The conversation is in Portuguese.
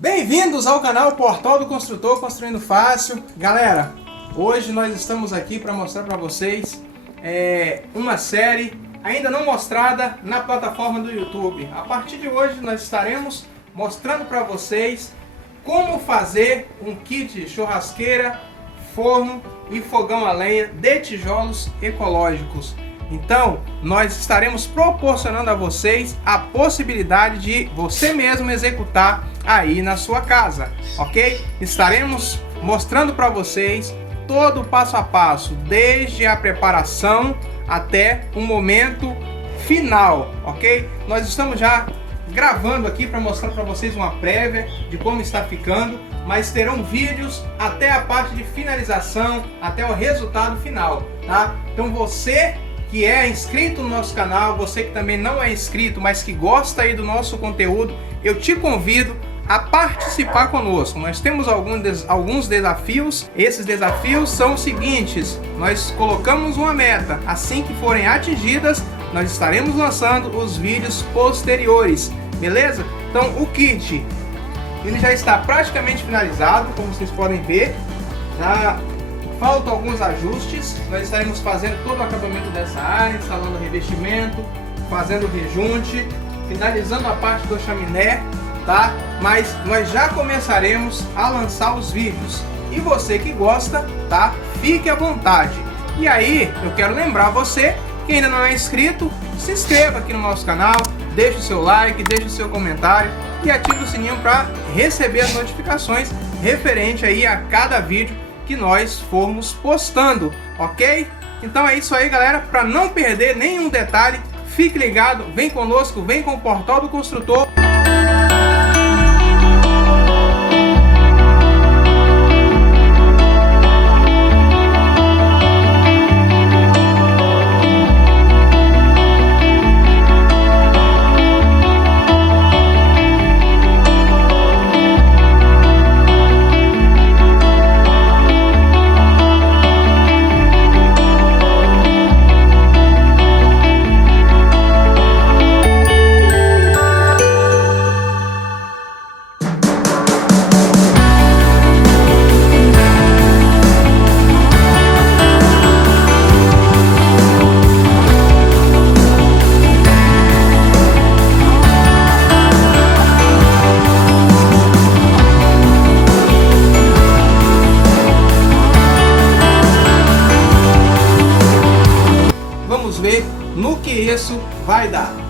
Bem-vindos ao canal Portal do Construtor Construindo Fácil. Galera, hoje nós estamos aqui para mostrar para vocês uma série ainda não mostrada na plataforma do YouTube. A partir de hoje nós estaremos mostrando para vocês como fazer um kit de churrasqueira, forno e fogão a lenha de tijolos ecológicos. Então, nós estaremos proporcionando a vocês a possibilidade de você mesmo executar aí na sua casa, ok? Estaremos mostrando para vocês todo o passo a passo, desde a preparação até o momento final, ok? Nós estamos já gravando aqui para mostrar para vocês uma prévia de como está ficando, mas terão vídeos até a parte de finalização, até o resultado final, tá? Então você que é inscrito no nosso canal, você que também não é inscrito, mas que gosta aí do nosso conteúdo, eu te convido a participar conosco. Nós temos alguns desafios. Esses desafios são os seguintes: nós colocamos uma meta, assim que forem atingidas, nós estaremos lançando os vídeos posteriores, beleza? Então o kit, ele já está praticamente finalizado, como vocês podem ver. Faltam alguns ajustes, nós estaremos fazendo todo o acabamento dessa área, instalando o revestimento, fazendo o rejunte, finalizando a parte do chaminé, tá? Mas nós já começaremos a lançar os vídeos. E você que gosta, tá? Fique à vontade. E aí, eu quero lembrar você que ainda não é inscrito, se inscreva aqui no nosso canal, deixe o seu like, deixe o seu comentário e ative o sininho para receber as notificações referente aí a cada vídeo que nós formos postando, ok? Então é isso aí, galera. Para não perder nenhum detalhe, fique ligado, vem conosco, vem com o Portal do Construtor. Vamos ver no que isso vai dar.